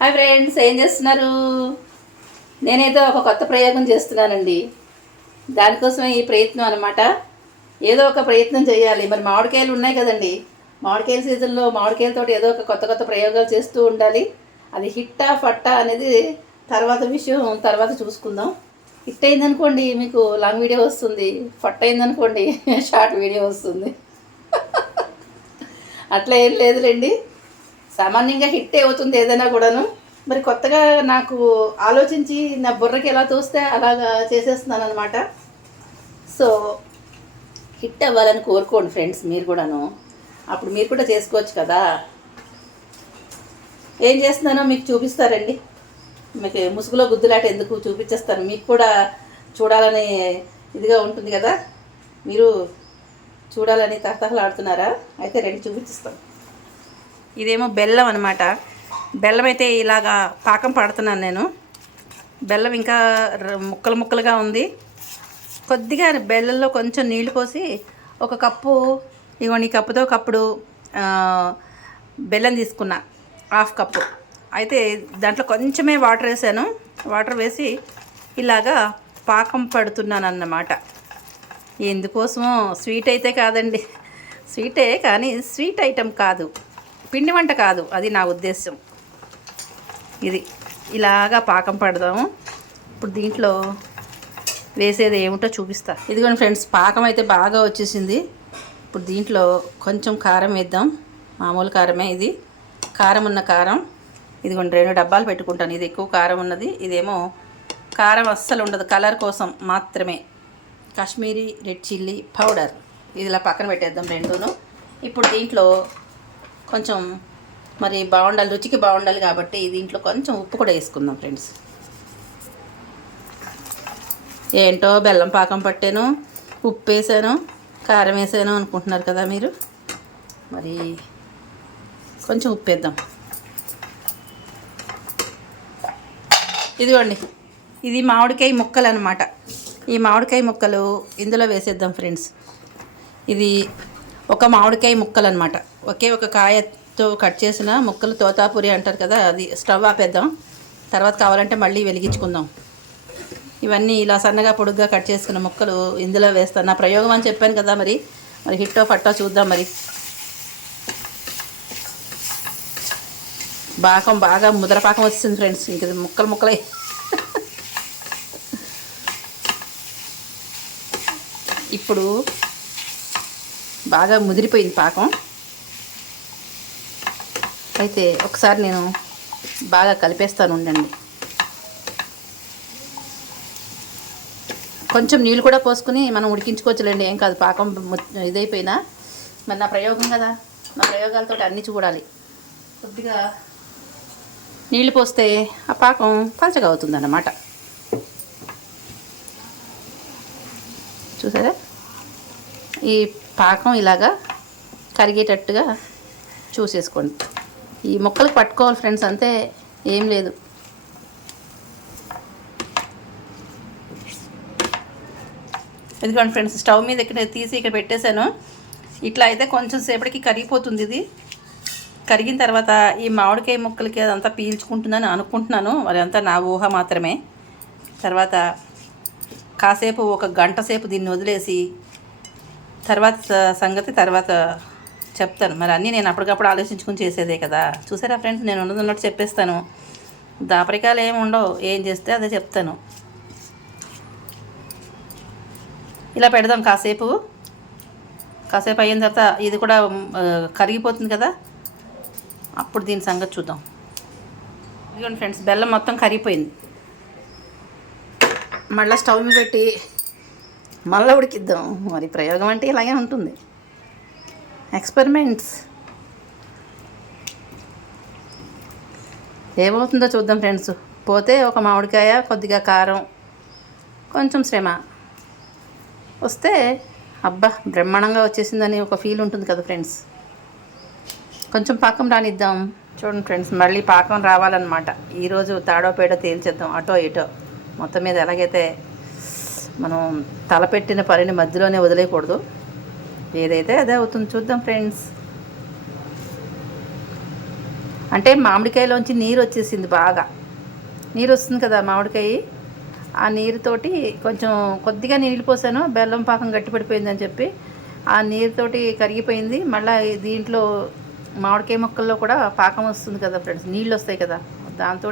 Hi friends, ఏం చేస్తున్నారు? నేనైతే ఒక కొత్త ప్రయోగం చేస్తున్నానండి. దానికోసమే ఈ ప్రయత్నం అనమాట. ఏదో ఒక ప్రయత్నం చేయాలి. మరి మామిడికాయలు ఉన్నాయి కదండి, మామిడికాయల సీజన్లో మామిడికాయలతో ఏదో ఒక కొత్త కొత్త ప్రయోగాలు చేస్తూ ఉండాలి. అది హిట్టా ఫట్టా అనేది తర్వాత విషయం, తర్వాత చూసుకుందాం. హిట్ అయిందనుకోండి మీకు లాంగ్ వీడియో వస్తుంది, ఫట్ అయిందనుకోండి షార్ట్ వీడియో వస్తుంది. అట్లా ఏం లేదులేండి, సామాన్యంగా హిట్ అవుతుంది ఏదైనా కూడాను. మరి కొత్తగా నాకు ఆలోచించి నా బుర్రకి ఎలా తోస్తే అలాగా చేసేస్తున్నాను అనమాట. సో హిట్ అవ్వాలని కోరుకోండి ఫ్రెండ్స్, మీరు కూడాను. అప్పుడు మీరు కూడా చేసుకోవచ్చు కదా. ఏం చేస్తున్నానో మీకు చూపిస్తారండి. మీకు ముసుగులో గుద్దులాట ఎందుకు, చూపించేస్తాను. మీకు కూడా చూడాలని ఇదిగా ఉంటుంది కదా, మీరు చూడాలని తహతహలాడుతున్నారా? అయితే రెండు చూపించిస్తాను. ఇదేమో బెల్లం అనమాట. బెల్లం అయితే ఇలాగా పాకం పడుతున్నాను నేను. బెల్లం ఇంకా ముక్కలు ముక్కలుగా ఉంది. కొద్దిగా బెల్లంలో కొంచెం నీళ్లు పోసి ఒక కప్పు, ఇగోండి ఈ కప్పుతో కప్పుడు బెల్లం తీసుకున్నా, హాఫ్ కప్పు. అయితే దాంట్లో కొంచెమే వాటర్ వేసాను. వాటర్ వేసి ఇలాగా పాకం పడుతున్నాను అన్నమాట. ఎందుకోసమో స్వీట్ అయితే కాదండి, స్వీటే కానీ స్వీట్ ఐటెం కాదు, పిండి వంట కాదు, అది నా ఉద్దేశం. ఇది ఇలాగా పాకం పడదాము. ఇప్పుడు దీంట్లో వేసేది ఏమిటో చూపిస్తా. ఇదిగోండి ఫ్రెండ్స్, పాకం అయితే బాగా వచ్చేసింది. ఇప్పుడు దీంట్లో కొంచెం కారం వేద్దాం. మామూలు కారమే ఇది, కారం ఉన్న కారం. ఇదిగోండి 2 డబ్బాలు పెట్టుకుంటాను. ఇది ఎక్కువ కారం ఉన్నది, ఇదేమో కారం అస్సలు ఉండదు, కలర్ కోసం మాత్రమే. Kashmiri red chilli powder. ఇది ఇలా పక్కన పెట్టేద్దాం రెండును. ఇప్పుడు దీంట్లో కొంచెం మరి బాగుండాలి, రుచికి బాగుండాలి కాబట్టి దీంట్లో కొంచెం ఉప్పు కూడా వేసుకుందాం ఫ్రెండ్స్. ఏంటో బెల్లం పాకం పట్టాను, ఉప్పు వేసాను, కారం వేసాను అనుకుంటున్నారు కదా మీరు. మరి కొంచెం ఉప్పు వేద్దాం. ఇదిగోండి, ఇది మామిడికాయ ముక్కలు అనమాట. ఈ మామిడికాయ ముక్కలు ఇందులో వేసేద్దాం ఫ్రెండ్స్. ఇది ఒక మామిడికాయ ముక్కలు అనమాట. ఒకే ఒక కాయతో కట్ చేసిన ముక్కలు, తోతాపూరి అంటారు కదా, అది. స్టవ్ ఆపేద్దాం, తర్వాత కావాలంటే మళ్ళీ వెలిగించుకుందాం. ఇవన్నీ ఇలా సన్నగా పొడుగ్గా కట్ చేసుకున్న ముక్కలు ఇందులో వేస్తాను. నా ప్రయోగం అని చెప్పాను కదా, మరి హిట్టో ఫట్టో చూద్దాం. మరి పాకం బాగా ముద్రపాకం వచ్చింది ఫ్రెండ్స్. ఇంక ముక్కలు ముక్కలై ఇప్పుడు బాగా ముదిరిపోయింది పాకం. అయితే ఒకసారి నేను బాగా కలిపేస్తాను, ఉండండి. కొంచెం నీళ్ళు కూడా పోసుకుని మనం ఉడికించుకోవచ్చులేండి, ఏం కాదు. పాకం ఇదైపోయినా మరి నా ప్రయోగం కదా, నా ప్రయోగాలతో అన్నీ చూడాలి. కొద్దిగా నీళ్ళు పోస్తే ఆ పాకం పలచగా అవుతుంది అన్నమాట. చూసారా, ఈ పాకం ఇలాగా కరిగేటట్టుగా చూసేసుకోండి. ఈ ముక్కలకు పట్టుకోవాలి ఫ్రెండ్స్, అంతే, ఏం లేదు. ఎందుకంటే ఫ్రెండ్స్, స్టవ్ మీద ఇక్కడ తీసి ఇక్కడ పెట్టేశాను. ఇట్లా అయితే కొంచెం సేపటికి కరిగిపోతుంది. ఇది కరిగిన తర్వాత ఈ మామిడికాయ ముక్కలకి అదంతా పీల్చుకుంటుందని అనుకుంటున్నాను, మరి అంతా నా ఊహ మాత్రమే. తర్వాత కాసేపు, 1 గంట సేపు దీన్ని వదిలేసి తర్వాత సంగతి తర్వాత చెప్తాను. మరి అన్నీ నేను అప్పటికప్పుడు ఆలోచించుకుని చేసేదే కదా. చూసారా ఫ్రెండ్స్, నేను ఉన్నట్టు చెప్పేస్తాను. దాపరికాలు ఏమి ఉండవు, ఏం చేస్తే అదే చెప్తాను. ఇలా పెడదాం కాసేపు. కాసేపు అయిన తర్వాత ఇది కూడా కరిగిపోతుంది కదా, అప్పుడు దీని సంగతి చూద్దాం. ఇదిగోండి ఫ్రెండ్స్, బెల్లం మొత్తం కరిగిపోయింది. మళ్ళీ స్టవ్ మీద పెట్టి మళ్ళీ ఉడికిద్దాం. మరి ప్రయోగం అంటే ఇలాగే ఉంటుంది, ఎక్స్పెరిమెంట్స్. ఏమవుతుందో చూద్దాం ఫ్రెండ్స్. పోతే ఒక మామిడికాయ, కొద్దిగా కారం, కొంచెం శ్రమ వస్తే అబ్బా బ్రహ్మాండంగా వచ్చేసిందని ఒక ఫీల్ ఉంటుంది కదా ఫ్రెండ్స్. కొంచెం పాకం రానిద్దాం. చూడండి ఫ్రెండ్స్, మళ్ళీ పాకం రావాలన్నమాట. ఈరోజు తాడో పేడో తేల్చేద్దాం, అటో ఇటో. మొత్తం మీద ఎలాగైతే మనం తలపెట్టిన పనిని మధ్యలోనే వదిలేయకూడదు, ఏదైతే అదే అవుతుంది. చూద్దాం ఫ్రెండ్స్. అంటే మామిడికాయలోంచి నీరు వచ్చేసింది, బాగా నీరు వస్తుంది కదా మామిడికాయ. ఆ నీరుతోటి కొంచెం కొద్దిగా నీళ్ళు పోసాను, బెల్లం పాకం గట్టిపడిపోయిందని చెప్పి ఆ నీరుతోటి కరిగిపోయింది. మళ్ళీ దీంట్లో మామిడికాయ ముక్కల్లో కూడా పాకం వస్తుంది కదా ఫ్రెండ్స్, నీళ్ళు వస్తాయి కదా, దాంతో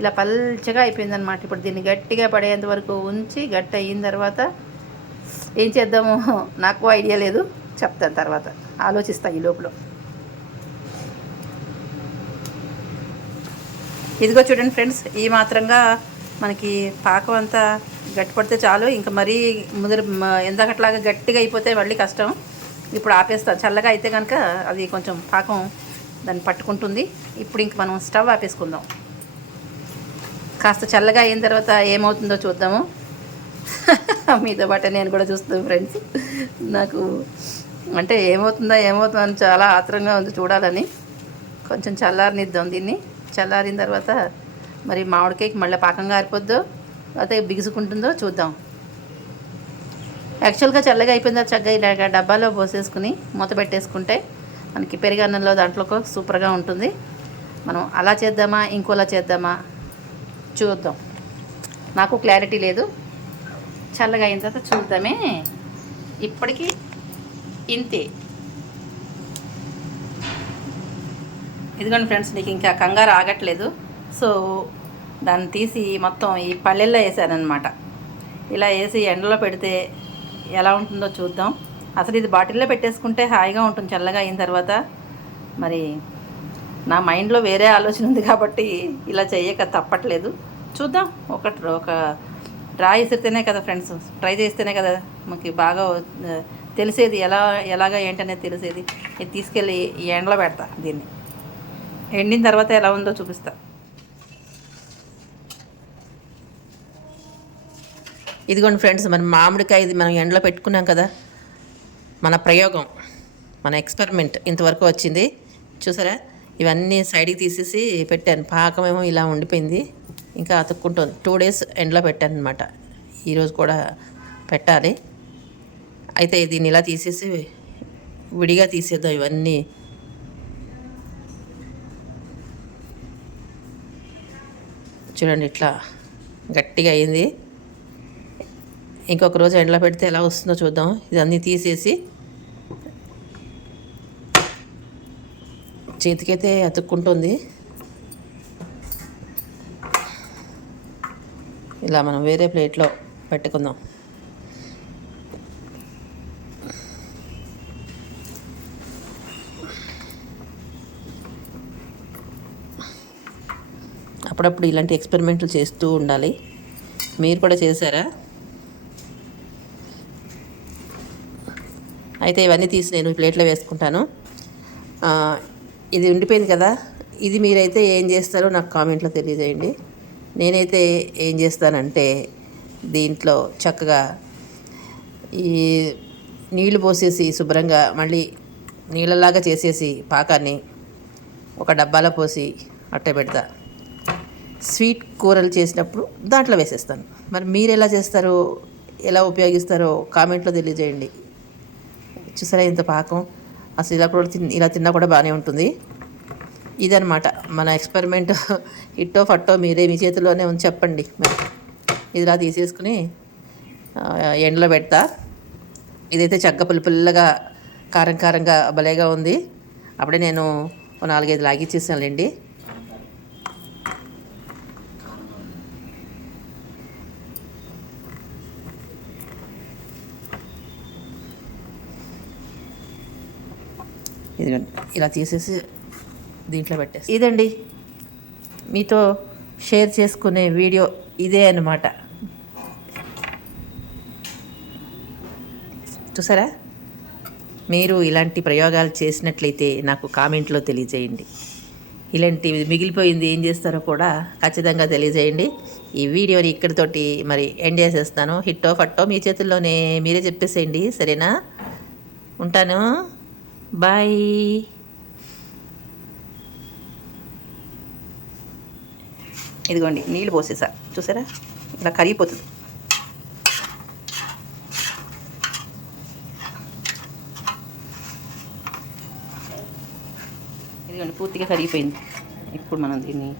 ఇలా పల్చగా అయిపోయిందనమాట. ఇప్పుడు దీన్ని గట్టిగా పడేంత వరకు ఉంచి గట్టి అయిన తర్వాత ఏం చేద్దామో నాకు ఐడియా లేదు, చెప్తాను తర్వాత, ఆలోచిస్తా ఈ లోపల. ఇదిగో చూడండి ఫ్రెండ్స్, ఈ మాత్రంగా మనకి పాకం అంతా గట్టిపడితే చాలు. ఇంకా మరీ ఎందాకట్లాగా గట్టిగా అయిపోతే మళ్ళీ కష్టం. ఇప్పుడు ఆపేస్తాం. చల్లగా అయితే కనుక అది కొంచెం పాకం దాన్ని పట్టుకుంటుంది. ఇప్పుడు ఇంక మనం స్టవ్ ఆపేసుకుందాం. కాస్త చల్లగా అయిన తర్వాత ఏమవుతుందో చూద్దాము. మీతో పాటు నేను కూడా చూస్తాను ఫ్రెండ్స్. నాకు అంటే ఏమవుతుందో అని చాలా ఆత్రంగా ఉంది చూడాలని. కొంచెం చల్లారనిద్దాం దీన్ని. చల్లారిన తర్వాత మరి మామిడికాయకి మళ్ళీ పాకంగా ఆరిపోద్దో అయితే బిగుసుకుంటుందో చూద్దాం. యాక్చువల్గా చల్లగా అయిపోయిందా చక్కగా ఇలాగ డబ్బాలో పోసేసుకుని మూత పెట్టేసుకుంటే మనకి పెరుగన్నంలో దాంట్లో సూపర్గా ఉంటుంది. మనం అలా చేద్దామా ఇంకోలా చేద్దామా చూద్దాం, నాకు క్లారిటీ లేదు. చల్లగా అయిన తర్వాత చూద్దామే. ఇప్పటికీ ఇంతే. ఇదిగోండి ఫ్రెండ్స్, నీకు ఇంకా కంగారు ఆగట్లేదు. సో దాన్ని తీసి మొత్తం ఈ పల్లెల్లో వేసానమాట. ఇలా వేసి ఎండలో పెడితే ఎలా ఉంటుందో చూద్దాం. అసలు ఇది బాటిల్లో పెట్టేసుకుంటే హాయిగా ఉంటుంది చల్లగా అయిన తర్వాత. మరి నా మైండ్లో వేరే ఆలోచన ఉంది కాబట్టి ఇలా చేయక తప్పట్లేదు. చూద్దాం. ఒక డ్రా వేసితేనే కదా ఫ్రెండ్స్, ట్రై చేస్తేనే కదా మనకి బాగా తెలిసేది, ఎలాగా ఏంటనేది తెలిసేది. ఇది తీసుకెళ్ళి ఈ ఎండలో పెడతా. దీన్ని ఎండిన తర్వాత ఎలా ఉందో చూపిస్తా. ఇదిగోండి ఫ్రెండ్స్, మన మామిడికాయ ఇది మనం ఎండలో పెట్టుకున్నాం కదా, మన ప్రయోగం, మన ఎక్స్పెరిమెంట్ ఇంతవరకు వచ్చింది. చూసారా, ఇవన్నీ సైడ్కి తీసేసి పెట్టాను. పాకమేమో ఇలా ఉండిపోయింది, ఇంకా అతుక్కుంటుంది. 2 days ఎండలో పెట్టాను అనమాట. ఈరోజు కూడా పెట్టాలి. అయితే దీన్ని ఇలా తీసేసి విడిగా తీసేద్దాం. ఇవన్నీ చూడండి ఇట్లా గట్టిగా అయింది. ఇంకొక రోజు ఎండలో పెడితే ఎలా వస్తుందో చూద్దాం. ఇదన్నీ తీసేసి చేతికైతే అతుక్కుంటుంది. ఇలా మనం వేరే ప్లేట్లో పెట్టుకుందాం. అప్పుడప్పుడు ఇలాంటి ఎక్స్పెరిమెంట్లు చేస్తూ ఉండాలి. మీరు కూడా చేశారా? అయితే ఇవన్నీ తీసి నేను ప్లేట్లో వేసుకుంటాను. ఇది ఉండిపోయింది కదా, ఇది మీరైతే ఏం చేస్తారో నాకు కామెంట్లో తెలియజేయండి. నేనైతే ఏం చేస్తానంటే దీంట్లో చక్కగా ఈ నీళ్లు పోసేసి శుభ్రంగా మళ్ళీ నీళ్ళలాగా చేసేసి పాకాన్ని ఒక డబ్బాలో పోసి అట్టే పెడతా. స్వీట్ కూరలు చేసినప్పుడు దాంట్లో వేసేస్తాను. మరి మీరు ఎలా చేస్తారో, ఎలా ఉపయోగిస్తారో కామెంట్లో తెలియజేయండి. చూసారా ఇంత పాకం, అసలు ఇలా తిన్నా కూడా బాగానే ఉంటుంది. ఇదనమాట మన ఎక్స్పెరిమెంట్. ఇట్టో ఫట్టో మీరే మీ చేతిలోనే ఉంది, చెప్పండి. మరి ఇదిలా తీసేసుకుని ఎండలో పెడతా. ఇదైతే చక్కగా పుల్లగా కారంగా భలేగా ఉంది. అప్పుడే నేను 4-5 లాగిచ్చేసానులేండి. ఇదిగోండి ఇలా తీసేసి దీంట్లో పెట్టేసి, ఇదండి మీతో షేర్ చేసుకునే వీడియో ఇదే అన్నమాట. చూసారా, మీరు ఇలాంటి ప్రయోగాలు చేసినట్లయితే నాకు కామెంట్లో తెలియజేయండి. ఇలాంటివి మిగిలిపోయింది ఏం చేస్తారో కూడా ఖచ్చితంగా తెలియజేయండి. ఈ వీడియోని ఇక్కడితోటి మరి ఎండ్ చేసేస్తాను. హిట్టో ఫట్టో మీ చేతుల్లోనే, మీరే చెప్పేసేయండి. సరేనా? ఉంటాను. బాయ్. ఇదిగోండి నీళ్ళు పోసేసా, చూసారా ఇలా కరిగిపోతుంది. ఇదిగోండి పూర్తిగా కరిగిపోయింది. ఇప్పుడు మనం దీన్ని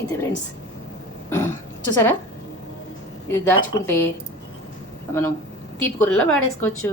ఇంతే ఫ్రెండ్స్, చూసారా? ఇది దాచుకుంటే మనం తీపి కూరల్లో వాడేసుకోవచ్చు.